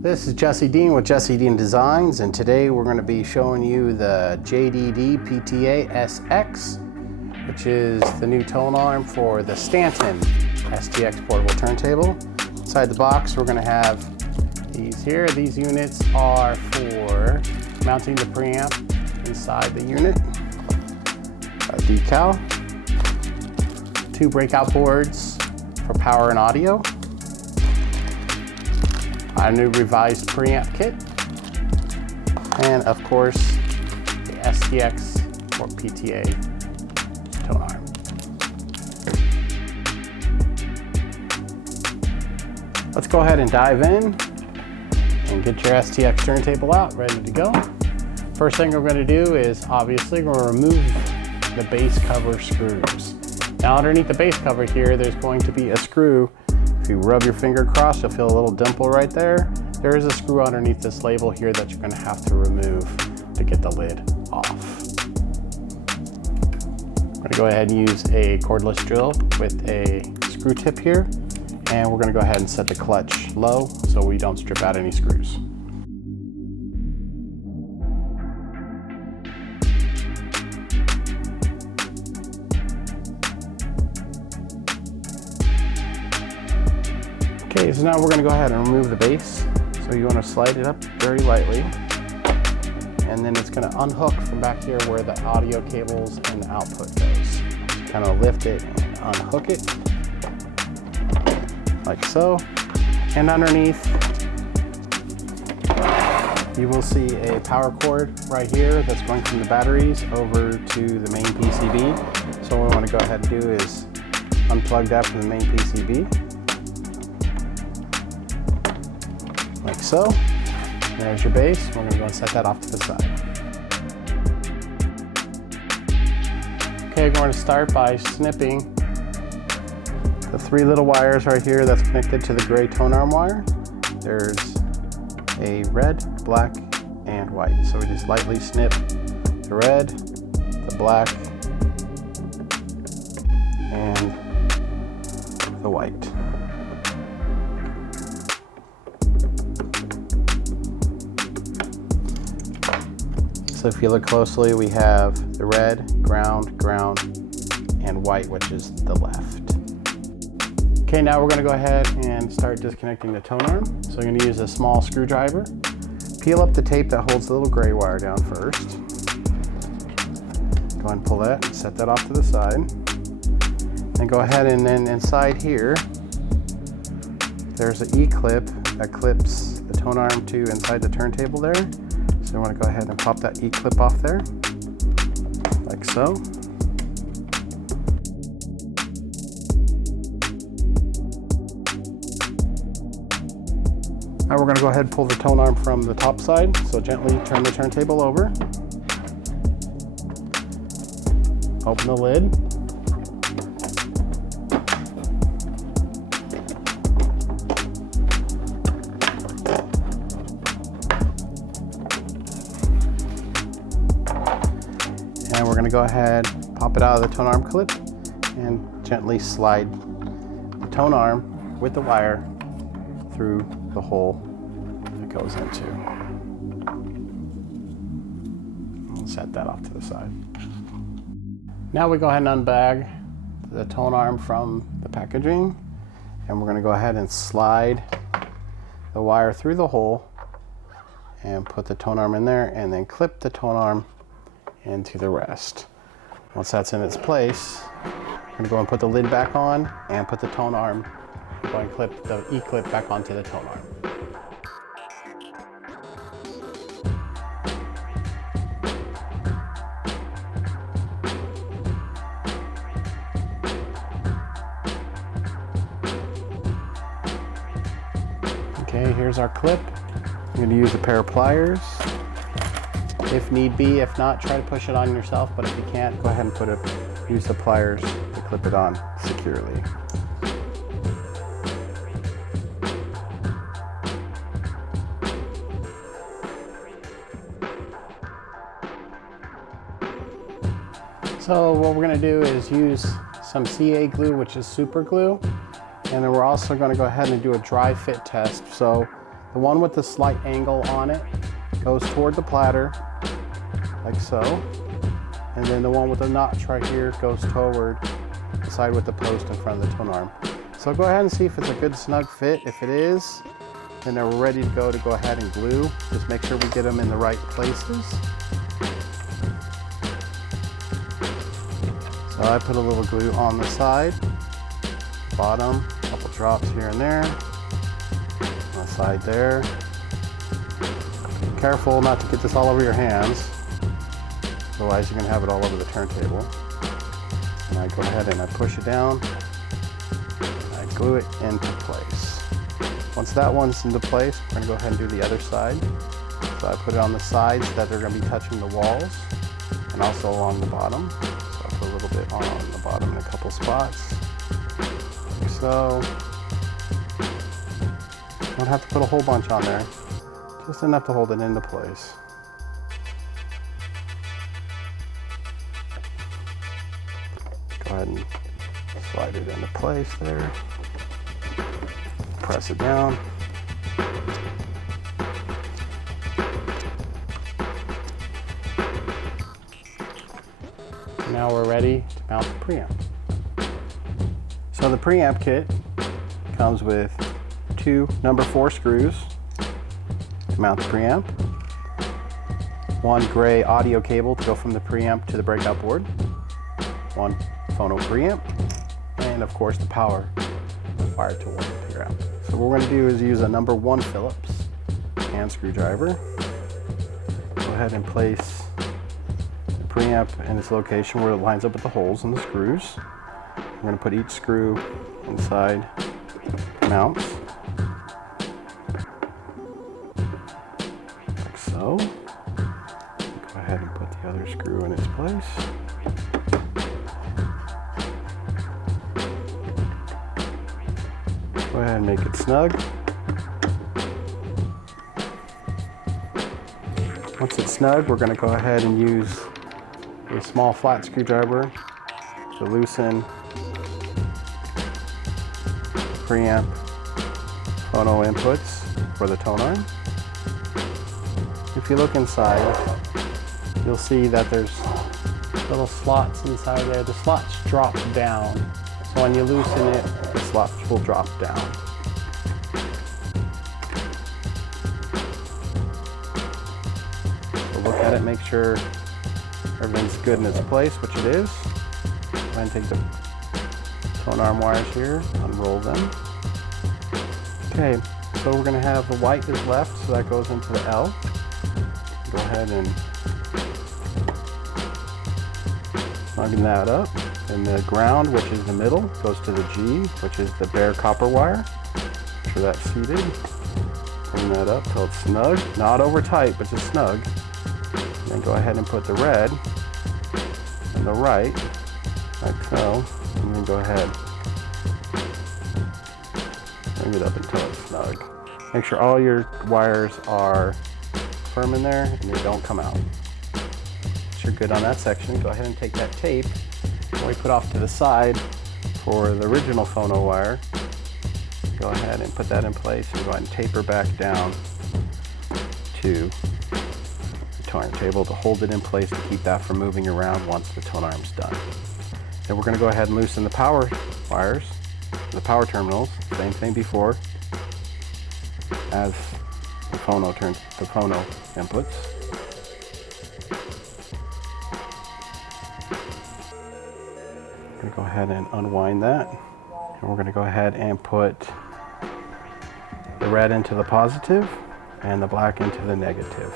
This is Jesse Dean with Jesse Dean Designs, and today we're going to be showing you the JDDPTA-SX, which is the new tone arm for the STANTON STX portable turntable. Inside the box we're going to have these here. These units are for mounting the preamp inside the unit. A decal, 2 breakout boards for power and audio, a new revised preamp kit, and of course the STX or PTA tone arm. Let's go ahead and dive in and get your STX turntable out, ready to go. First thing we're going to do is obviously we're going to remove the base cover screws. Now underneath the base cover here, there's going to be a screw. If you rub your finger across, you'll feel a little dimple right there. There is a screw underneath this label here that you're going to have to remove to get the lid off. I'm going to go ahead and use a cordless drill with a screw tip here, and we're going to go ahead and set the clutch low so we don't strip out any screws. Okay, so now we're going to go ahead and remove the base. So you want to slide it up very lightly, and then it's going to unhook from back here where the audio cables and the output goes. Kind of lift it and unhook it, like so. And underneath, you will see a power cord right here that's going from the batteries over to the main PCB. So what we want to go ahead and do is unplug that from the main PCB. Like so. There's your base. We're going to go and set that off to the side. Okay, we're going to start by snipping the 3 little wires right here that's connected to the gray tone arm wire. There's a red, black, and white. So we just lightly snip the red, the black, and the white. So if you look closely, we have the red, ground, and white, which is the left. Okay, now we're going to go ahead and start disconnecting the tone arm. So we're going to use a small screwdriver. Peel up the tape that holds the little gray wire down first. Go ahead and pull that and set that off to the side. And go ahead and then inside here, there's an E-clip that clips the tone arm to inside the turntable there. So I want to go ahead and pop that E-clip off there, like so. Now we're going to go ahead and pull the tone arm from the top side. So gently turn the turntable over. Open the lid. And we're going to go ahead, pop it out of the tone arm clip, and gently slide the tone arm with the wire through the hole it goes into. We'll set that off to the side. Now we go ahead and unbag the tone arm from the packaging, and we're going to go ahead and slide the wire through the hole and put the tone arm in there, and then clip the tone arm into the rest. Once that's in its place, I'm going to go and put the lid back on and put the tone arm, go and clip the E-clip back onto the tone arm. Okay, here's our clip. I'm going to use a pair of pliers if need be. If not, try to push it on yourself, but if you can't, go ahead and use the pliers to clip it on securely. So what we're going to do is use some CA glue, which is super glue, and then we're also going to go ahead and do a dry fit test. So The one with the slight angle on it goes toward the platter, like so. And then the one with the notch right here goes toward the side with the post in front of the tone arm. So go ahead and see if it's a good snug fit. If it is, then we're ready to go ahead and glue. Just make sure we get them in the right places. So I put a little glue on the side, bottom, a couple drops here and there, on the side there. Be careful not to get this all over your hands, otherwise you're going to have it all over the turntable. And I go ahead and I push it down, and I glue it into place. Once that one's into place, we're going to go ahead and do the other side. So I put it on the sides that are going to be touching the walls, and also along the bottom. A little bit on the bottom in a couple spots, like so. Don't have to put a whole bunch on there, just enough to hold it into place. Go ahead and slide it into place there. Press it down. Now we're ready to mount the preamp. So the preamp kit comes with 2 number 4 screws to mount the preamp, 1 gray audio cable to go from the preamp to the breakout board, 1 phono preamp, and of course the power wired to 1 preamp. So what we're going to do is use a number 1 Phillips hand screwdriver. Go ahead and place preamp in its location where it lines up with the holes in the screws. I'm going to put each screw inside the mounts, like so. Go ahead and put the other screw in its place. Go ahead and make it snug. Once it's snug, we're going to go ahead and use a small flat screwdriver to loosen preamp phono inputs for the tone arm. If you look inside, you'll see that there's little slots inside there. The slots drop down, so when you loosen it, the slots will drop down. So look at it, make sure everything's good in its place, which it is. Go ahead and take the tone arm wires here, unroll them. Okay, so we're going to have the white is left, so that goes into the L. Go ahead and snuggen that up. And the ground, which is the middle, goes to the G, which is the bare copper wire. Make sure that's seated. Bring that up till it's snug. Not over tight, but just snug. And then go ahead and put the red and the right, like so. And then go ahead, bring it up until it's snug. Make sure all your wires are firm in there and they don't come out. Once you're good on that section, go ahead and take that tape that we put off to the side for the original phono wire. Go ahead and put that in place and go ahead and taper back down to the turntable to hold it in place to keep that from moving around once the tone arm's done. Then we're going to go ahead and loosen the power wires, the power terminals, same thing before as the phono inputs. I'm going to go ahead and unwind that, and we're going to go ahead and put the red into the positive and the black into the negative.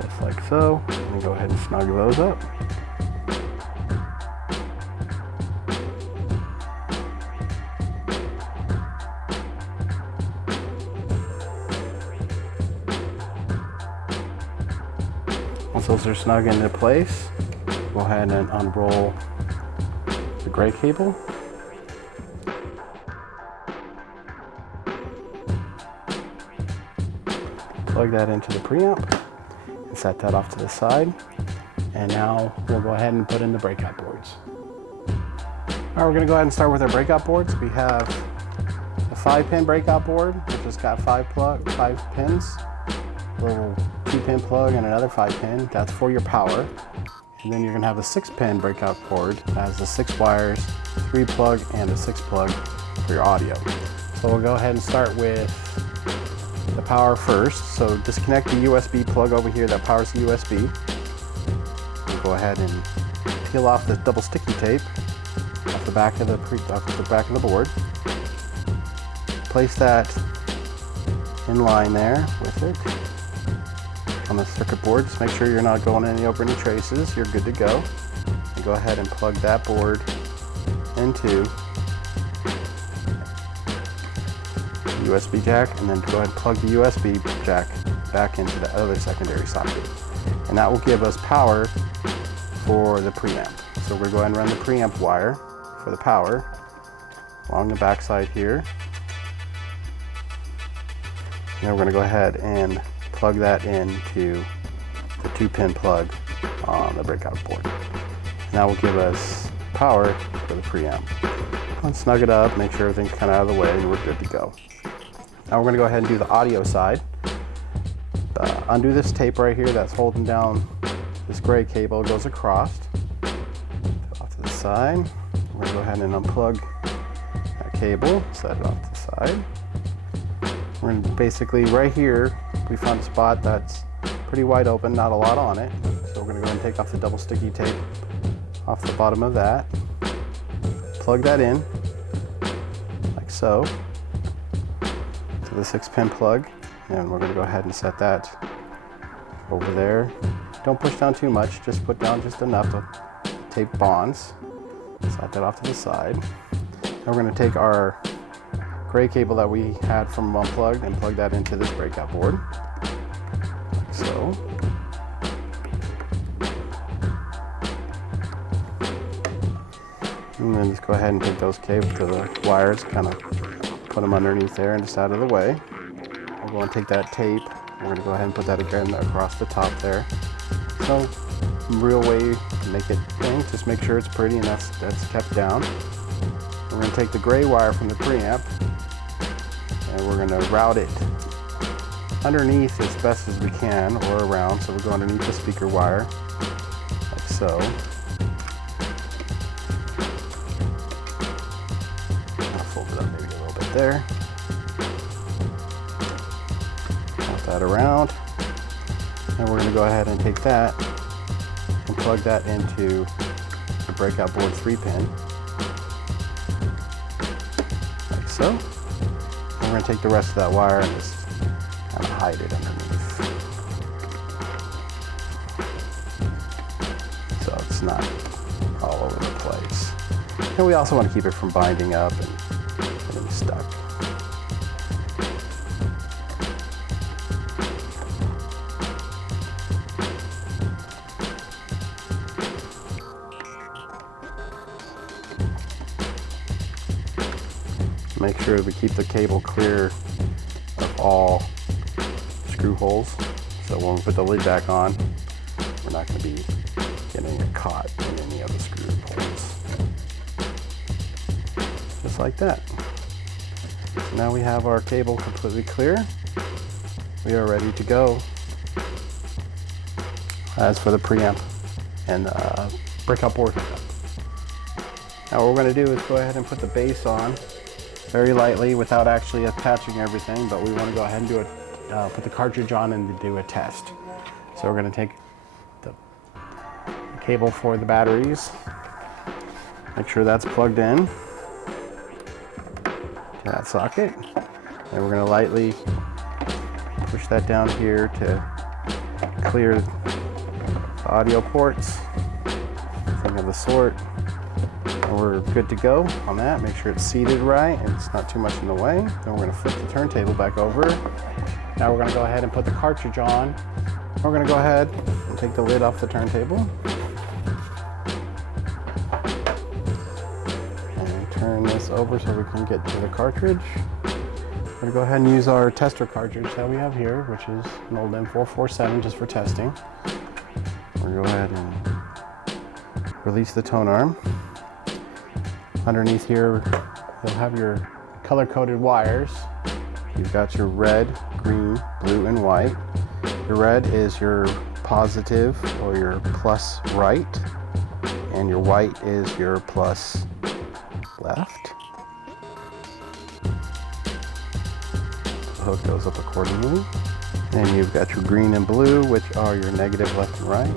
Just like so. And go ahead and snug those up. Once those are snug into place, go ahead and unroll the gray cable. Plug that into the preamp. and set that off to the side. And now we'll go ahead and put in the breakout boards. All right, we're gonna go ahead and start with our breakout boards. We have a 5-pin breakout board, which has got 5 pins, a little 2-pin plug and another 5-pin. That's for your power. And then you're gonna have a 6-pin breakout board that has the 6 wires, 3 plug and a 6 plug for your audio. So we'll go ahead and start with the power first. So disconnect the USB plug over here that powers the USB. We'll go ahead and peel off the double sticky tape off the back of the board. Place that in line there with it on the circuit board. Just make sure you're not going over any traces. You're good to go. And go ahead and plug that board into the USB jack, and then go ahead and plug the USB jack back into the other secondary socket. And that will give us power for the preamp. So we're going to go ahead and run the preamp wire for the power along the back side here. And then we're going to go ahead and plug that into the 2-pin plug on the breakout board. And that will give us power for the preamp. Let's snug it up, make sure everything's kind of out of the way, and we're good to go. Now we're going to go ahead and do the audio side. Undo this tape right here that's holding down this gray cable. It goes across off to the side. We're going to go ahead and unplug that cable, set it off to the side. We're going to basically right here, we found a spot that's pretty wide open, not a lot on it. So we're going to go ahead and take off the double sticky tape off the bottom of that. Plug that in, like so, to the 6-pin plug. And we're going to go ahead and set that over there. Don't push down too much, just put down just enough to tape bonds. Set that off to the side. Now we're going to take our gray cable that we had from unplugged and plug that into this breakout board, like so. And then just go ahead and take those cables to the wires, kind of put them underneath there and just out of the way. We'll go and take that tape. We're going to go ahead and put that again across the top there. No real way to make it thing, just make sure it's pretty and that's kept down. We're going to take the gray wire from the preamp and we're going to route it underneath as best as we can, or around. So we'll go underneath the speaker wire, like so. I'll fold it up maybe a little bit there. Route that around. And we're going to go ahead and take that and plug that into the breakout board 3-pin, like so. And we're going to take the rest of that wire and just kind of hide it underneath, so it's not all over the place. And we also want to keep it from binding up and getting stuck. Make sure we keep the cable clear of all screw holes, so when we put the lid back on, we're not going to be getting it caught in any of the screw holes. Just like that. So now we have our cable completely clear. We are ready to go. As for the preamp and breakout board hookup. Now what we're going to do is go ahead and put the base on very lightly without actually attaching everything, but we want to go ahead and do it, put the cartridge on and do a test. So we're going to take the cable for the batteries, make sure that's plugged in to that socket, and we're going to lightly push that down here to clear the audio ports, something of the sort. And we're good to go on that. Make sure it's seated right and it's not too much in the way. Then we're going to flip the turntable back over. Now we're going to go ahead and put the cartridge on. We're going to go ahead and take the lid off the turntable and turn this over so we can get to the cartridge. We're going to go ahead and use our tester cartridge that we have here, which is an old M447 just for testing. We're going to go ahead and release the tone arm. Underneath here, you'll have your color-coded wires. You've got your red, green, blue, and white. Your red is your positive or your plus right, and your white is your plus left. The hook goes up accordingly. And you've got your green and blue, which are your negative left and right.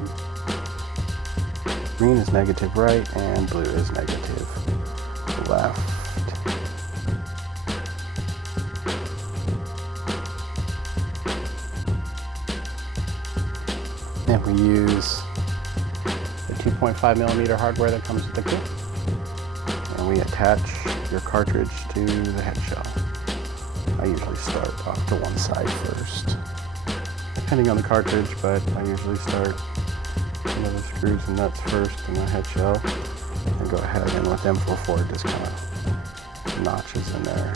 Green is negative right, and blue is negative left. And we use the 2.5mm hardware that comes with the kit. And we attach your cartridge to the head shell. I usually start off to one side first, depending on the cartridge, but I usually start the screws and nuts first in the head shell, and go ahead and with M44 just kind of notches in there.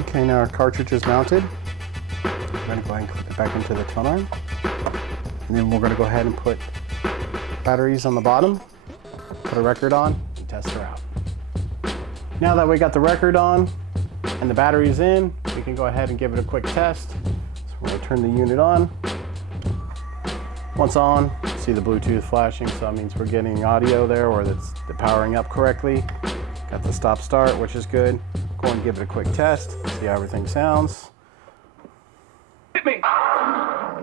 Okay, now our cartridge is mounted. We're going to go ahead and clip it back into the tone arm. And then we're going to go ahead and put batteries on the bottom, put a record on, and test her out. Now that we got the record on and the batteries in, we can go ahead and give it a quick test. So we're going to turn the unit on. Once on, see the Bluetooth flashing, so that means we're getting audio there, or that's the powering up correctly. Got the stop start, which is good. Go and give it a quick test, see how everything sounds. Hit me!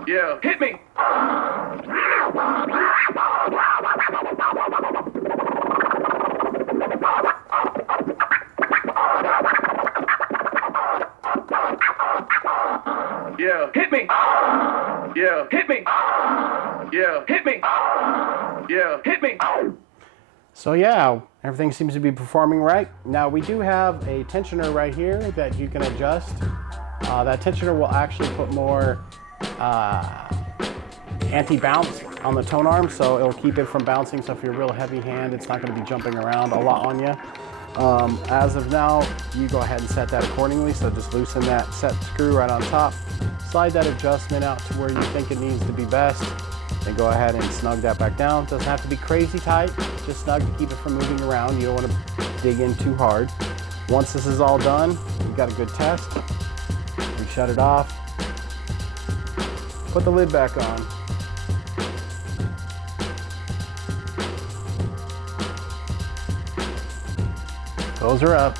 Yeah, hit me! Yeah, hit me! Yeah, hit me! Yeah, hit me! Yeah, hit me! So yeah, everything seems to be performing right. Now we do have a tensioner right here that you can adjust. That tensioner will actually put more anti-bounce on the tone arm, so it'll keep it from bouncing. So if you're real heavy hand, it's not going to be jumping around a lot on you. As of now, you go ahead and set that accordingly. So just loosen that set screw right on top, slide that adjustment out to where you think it needs to be best, and go ahead and snug that back down. Doesn't have to be crazy tight, just snug to keep it from moving around. You don't want to dig in too hard. Once this is all done, we've got a good test. We shut it off, put the lid back on. Close her up,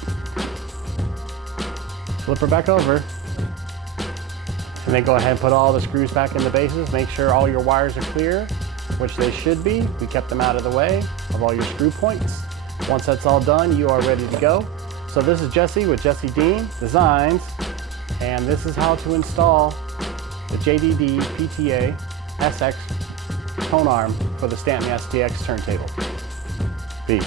flip her back over, and then go ahead and put all the screws back in the bases. Make sure all your wires are clear, which they should be. We kept them out of the way of all your screw points. Once that's all done, you are ready to go. So this is Jesse with Jesse Dean Designs, and this is how to install the JDDPTA-SX tone arm for the STANTON STX turntable. Peace.